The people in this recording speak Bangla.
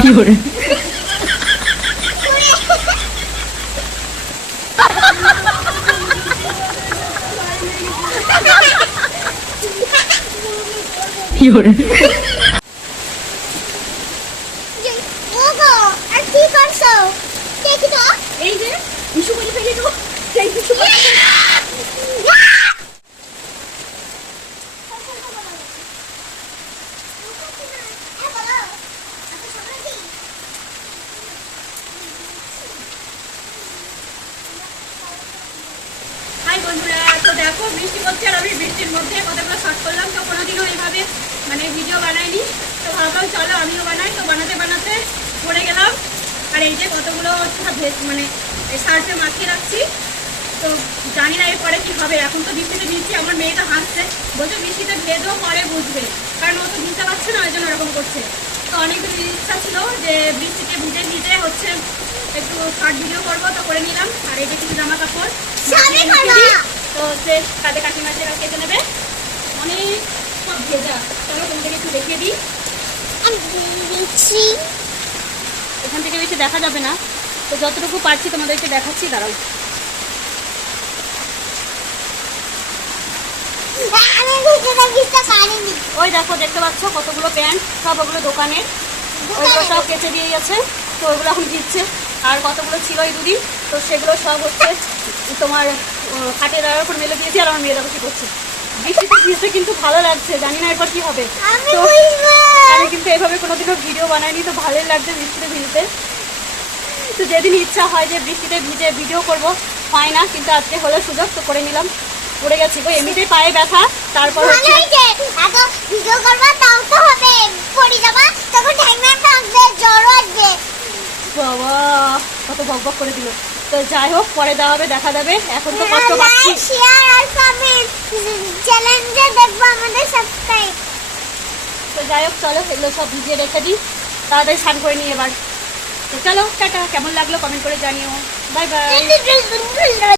কি করে কি করে এই যে ইস্যু করে ফেলে দেবো সেই ইস্যু করে হাই বন্ধুরা, তো দেখো বৃষ্টি পড়ছে আর আমি বৃষ্টির মধ্যে কতগুলো শর্ট করলাম। তো কোনোদিনও এইভাবে মানে ভিডিও বানাইনি, তো ভাবলাম চলো আমিও বানাই। তো বানাতে বানাতে পড়ে গেলাম। আর এই যে কতগুলো মানে সার্ফে মাখিয়ে রাখছি। তো জানি না এরপরে কি হবে। এখন তো বৃষ্টিতে ভিজছি, আমার মেয়েটা হাসছে, বলছে বৃষ্টিতে ভেজও পরে বুঝবে, কারণ ও তো ভিজতে পারছে না, ওই জন্য ওরকম করছে। তো অনেকদিন ইচ্ছা ছিল যে বৃষ্টিতে ভিজে ভিজে হচ্ছে একটু শর্ট ভিডিও করবো, তো করে নিলাম। আর এই যে কিছু জামা কাপড় তো হচ্ছে কাঁধে কাকিমা যেটা কেটে নেবে, অনেক সব ভেজা। চলো তোমাদেরকে একটু দেখিয়ে দিই। এখান থেকে বেশি দেখা যাবে না, তো যতটুকু পারছি তোমাদেরকে দেখাচ্ছি, দাঁড়াও। ওই দেখো, দেখতে পাচ্ছ কতগুলো প্যান্ট, সব ওগুলো দোকানের, ওইগুলো সব কেচে দিয়ে গেছে। তো ওইগুলো এখন ভিজছে। আর কতগুলো ছিল এই দুদিন, তো সেগুলো সব হচ্ছে তোমার খাটের দাঁড়ার উপর মেলে দিয়েছি। আর আমার মেয়েরা কি করছে, বৃষ্টিতে ভিজতে কিন্তু ভালো লাগছে, জানি না এরপর কি হবে। তো আমি কিন্তু এভাবে কোনোদিনও ভিডিও বানাইনি, তো ভালোই লাগছে বৃষ্টিতে ভিজতে। তো যেদিন ইচ্ছা হয় যে বৃষ্টিতে ভিজে ভিডিও করব, হয় না, কিন্তু আজকে হলো সুযোগ, তো করে নিলাম। পড়ে গেছি গো, এমনিতেই পায়ে ব্যথা, তারপর হচ্ছে বাবা কত বক বক করে দিল। তো যাই হোক, পরে দেওয়া হবে, দেখা যাবে। এখন তো কষ্ট পাচ্ছি। তো যাই হোক, চলো এগুলো সব ভিজিয়ে রেখে দিই, তাড়াতাড়ি স্নান করে নিই এবার। তো চলো টাটা, কেমন লাগলো কমেন্ট করে জানিও। Bye bye.